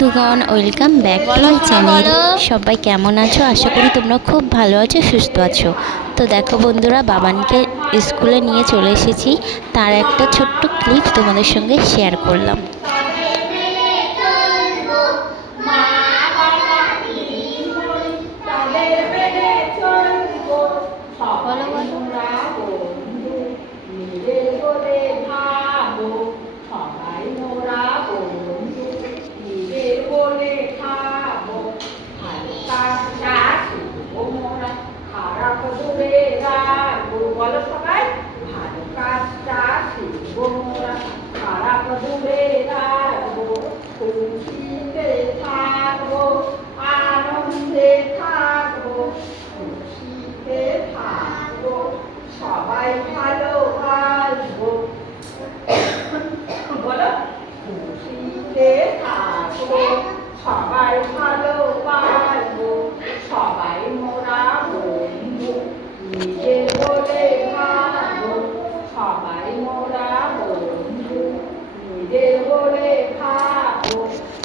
বন্ধুগণ, welcome back to my channel. সবাই কেমন আছো? আশা করি তোমরা খুব ভালো আছো, সুস্থ আছো। তো দেখো বন্ধুরা, বাবানকে স্কুলে নিয়ে চলে এসেছি, তার একটা ছোট্ট ক্লিপ তোমাদের সঙ্গে শেয়ার করলাম। বলো সবাই, ভালো কাজটা শিখবো মোরা, খারাপ দূরে রাখবো, খুশিতে থাকবো, আনন্দে থাকবো, খুশিতে থাকবো, সবাই ভালোবাসবো। বলো, খুশিতে থাকবো, সবাই ভালোবাসবো, সবাই মোরা বন্ধু, নিজের বলে ভাবো, সবাই মোরা বন্ধু, নিজের বলে ভাবো,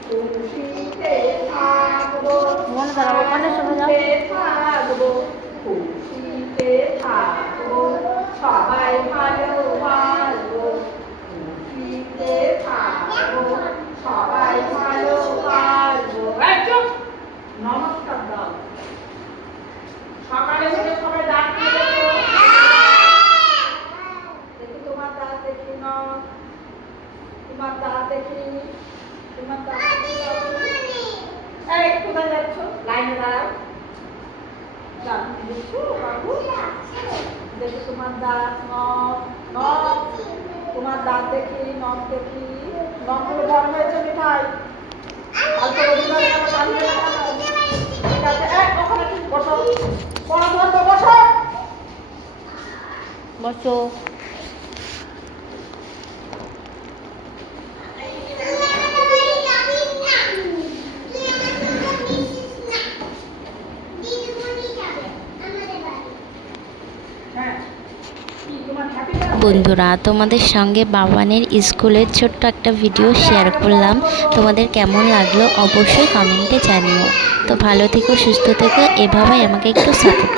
খুশিতে থাকবো, আনন্দে থাকবো, খুশিতে থাকবো, সবাই ভালোবাসবো, খুশিতে থাকবো, সবাই ভালোবাসবো। একদম নমস্কার দাও। সকালে উঠে সবাই দাঁত মেজেছো? দেখি তোমার দাঁত, দেখি নাও, তোমার দাঁত দেখি, তোমার দাঁত দেখি। এই কোথায় যাচ্ছ? লাইনে দাঁড়াও। দাঁত মেজেছো বাবু? দেখি তোমার দাঁত, নখ, নখ, তোমার দাঁত দেখি, নখ দেখি। নখগুলো বড় হয়েছে মিঠাই। কালকে রবিবারে আমার কালকে ঠিক আছে। ওখানে ঠিক বসো, পড়া ধরবো, বসো বসো। বন্ধুরা, তোমাদের সঙ্গে বাবানের স্কুলের ছোট্ট একটা ভিডিও শেয়ার করলাম। তোমাদের কেমন লাগলো অবশ্যই কমেন্টে জানিও। তো ভালো থেকো, সুস্থ থেকো, এভাবেই আমাকে একটু সাপোর্ট